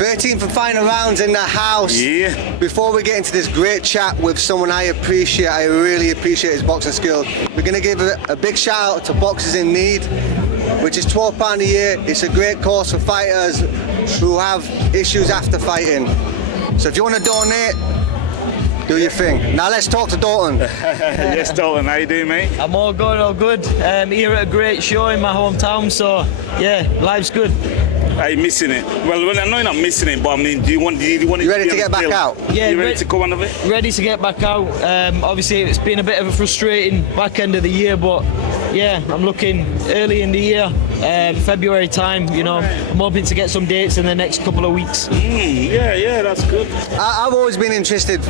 13th and final rounds in the house. Yeah. Before we get into this great chat with someone I really appreciate his boxing skills, we're going to give a big shout out to Boxers in Need, which is £12 a year. It's a great cause for fighters who have issues after fighting. So if you want to donate, do your thing. Now let's talk to Dalton. Yes, Dalton, how you doing, mate? I'm all good, all good. Here at a great show in my hometown, so yeah, life's good. Are you missing it? Well, I know you're not missing it, but I mean, do you want You ready to get back out? Yeah, you ready to go on of it? Ready to get back out. Obviously, it's been a bit of a frustrating back end of the year, but yeah, I'm looking early in the year, February time. You know, I'm hoping to get some dates in the next couple of weeks. Yeah, that's good. I've always been interested,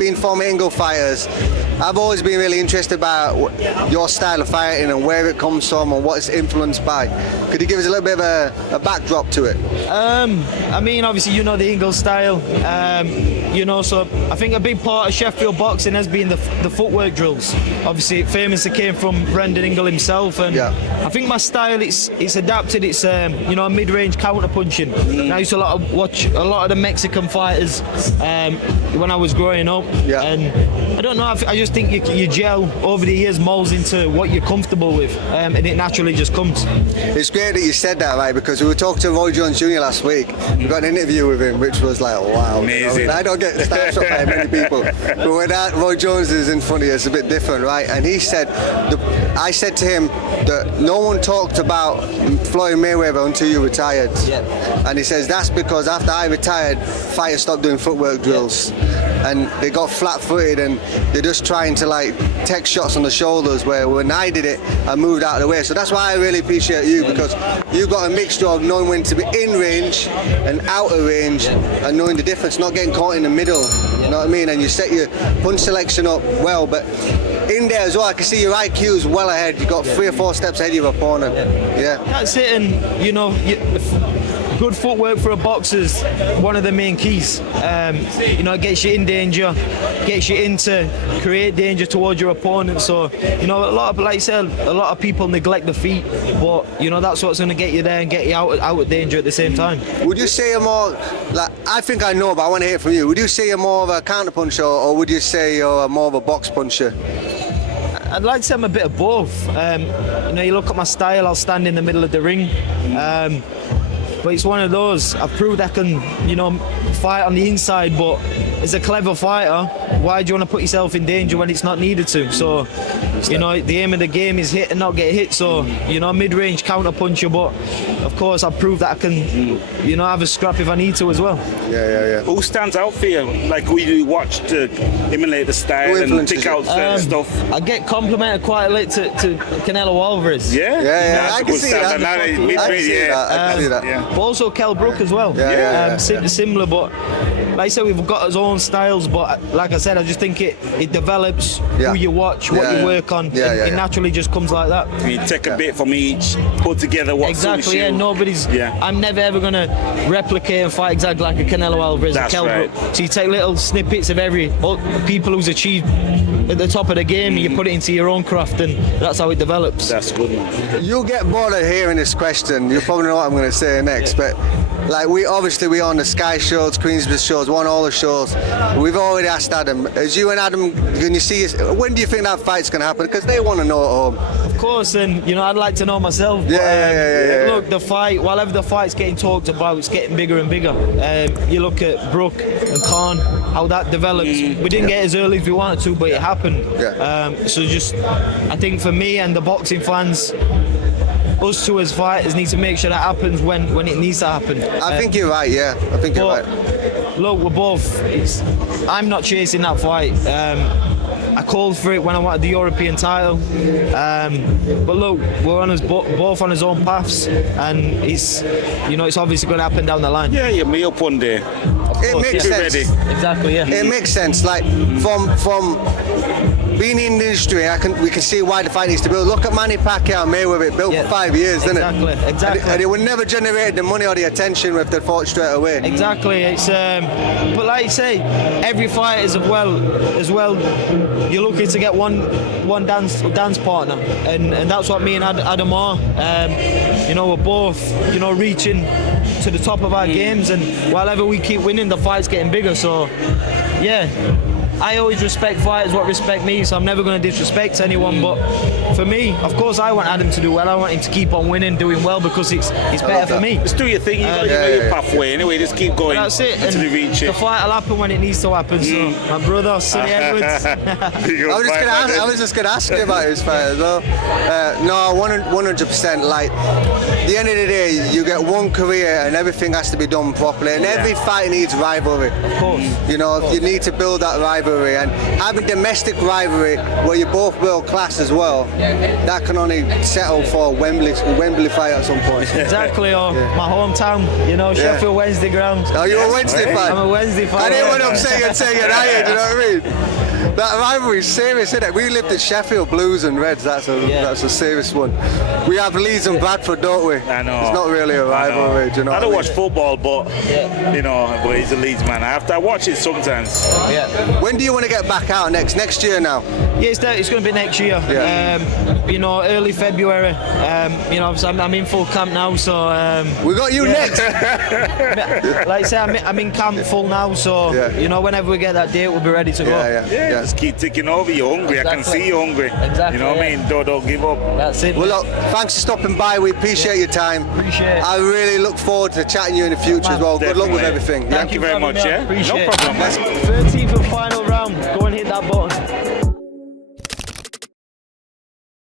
being former Ingle fighters, I've always been really interested by your style of fighting and where it comes from and what it's influenced by. Could you give us a little bit of a backdrop to it? I mean, obviously, you know the Ingle style, you know, so I think a big part of Sheffield boxing has been the footwork drills. Obviously, it famously came from Brendan Ingle himself, and I think my style, it's adapted. It's you know, mid-range counter punching. I used to watch a lot of the Mexican fighters when I was growing up, and I don't know, I just think you gel over the years, molds into what you're comfortable with, and it naturally just comes. It's great that you said that, right? Because we were talking to Roy Jones Jr. last week. We got an interview with him, which was like, wow. Amazing. You know? I don't get starstruck by many people, but when Roy Jones is in front of you, it's a bit different, right? And he said, I said to him that no one talked about Floyd Mayweather until you retired. And he says that's because after I retired, fighters stopped doing footwork drills, and they got flat-footed, and they're just trying to like take shots on the shoulders. Where when I did it, I moved out of the way. So that's why I really appreciate you, because you got a mixture of knowing when to be in range and out of range, and knowing the difference, not getting caught in the middle. You know what I mean? And you set your punch selection up well, but in there as well, I can see your IQ is well ahead. You got 3 or 4 steps ahead of your opponent. Yeah. That's it, and you know, good footwork for a boxer is one of the main keys. You know, it gets you in danger, gets you into create danger towards your opponent. So, you know, like I said, a lot of people neglect the feet, but you know, that's what's going to get you there and get you out of danger at the same time. Would you say you're more, like, I think I know, but I want to hear it from you. Would you say you're more of a counter puncher, or would you say you're more of a box puncher? I'd like to say I'm a bit of both. You know, you look at my style, I'll stand in the middle of the ring. But it's one of those, I've proved I can, you know, fight on the inside, but as a clever fighter, why do you want to put yourself in danger when it's not needed to? So, you know, the aim of the game is hit and not get hit. So, you know, mid-range counter puncher, but of course I've proved that I can, you know, have a scrap if I need to as well. Yeah. Who stands out for you? Like, who you watch to emulate the style and pick out certain stuff? I get complimented quite a lot to Canelo Alvarez. Yeah. I can see that. I can see that. But also Kell Brook as well. Similar, but like I said, we've got our own styles, but like I said, I just think it develops who you watch, what you work on. It naturally just comes like that. You take a bit from each, put together what exactly. I'm never ever gonna replicate and fight exactly like a Canelo Alvarez or Kell Brook. So you take little snippets of every people who's achieved at the top of the game, and you put it into your own craft, and that's how it develops. That's good, man. You'll get bored of hearing this question. You probably know what I'm going to say next, but like we on the Sky shows, Queensborough shows, won all the shows. We've already asked Adam. As you and Adam, can you see when do you think that fight's going to happen? Because they want to know at home. Of course, and you know, I'd like to know myself. But, look, the fight, while the fight's getting talked about, it's getting bigger and bigger. You look at Brook and Khan, how that develops. We didn't get as early as we wanted to, but it happened. So just, I think for me and the boxing fans, us two as fighters need to make sure that happens when it needs to happen. I think you're right, I think you're right. Look, we're both, I'm not chasing that fight. I called for it when I wanted the European title. But look, we're on both on his own paths, and it's, you know, it's obviously going to happen down the line. Yeah, you're me up one day. It makes sense. Exactly, It makes sense. Like from being in the industry, we can see why the fight needs to build. Look at Manny Pacquiao and Mayweather. It built for 5 years, didn't it? Exactly. And it would never generate the money or the attention if they fought straight away. Exactly. It's but like you say, every fight is as well. You're looking to get one dance partner, and that's what me and Adam are. You know, we're both, you know, reaching to the top of our games, and whenever we keep winning, the fight's getting bigger. So, yeah. I always respect fighters what respect me, so I'm never going to disrespect anyone. But for me, of course, I want Adam to do well. I want him to keep on winning, doing well, because it's better for me. Just do your thing. You got your pathway anyway. Just keep going. That's it. Until you reach it. The fight will happen when it needs to happen. So my brother, Sonny Edwards. I was just going to ask you about his fight as well. No, 100%. Like, at the end of the day, you get one career and everything has to be done properly. And every fight needs rivalry. Of course. You know, you need to build that rivalry. And having domestic rivalry where you're both world class as well, that can only settle for Wembley fight at some point. Exactly, or my hometown, you know, Sheffield Wednesday ground. Oh, you're a Wednesday fan? I'm a Wednesday fan. I didn't want to say United, you know what I mean? That rivalry is serious, isn't it? We lived at Sheffield, Blues and Reds. That's a serious one. We have Leeds and Bradford, don't we? I know. It's not really a rivalry, do you know? I don't watch football, but you know, but he's a Leeds man. I watch it sometimes. Yeah. When do you want to get back out next? Next year now? Yeah, it's going to be next year. Yeah. You know, early February. You know, I'm in full camp now, so. We got you next. Like I say, I'm in camp full now, so you know, whenever we get that date, we'll be ready to go. Yeah. Just keep ticking over. You're hungry. Exactly. I can see you hungry. Exactly. You know what I mean? Don't give up. That's it. Well, look, thanks for stopping by. We appreciate your time. Appreciate it. I really look forward to chatting to you in the future as well. Good luck with everything. Thank you very much. Appreciate No it. problem. 13th and final round. Go and hit that button.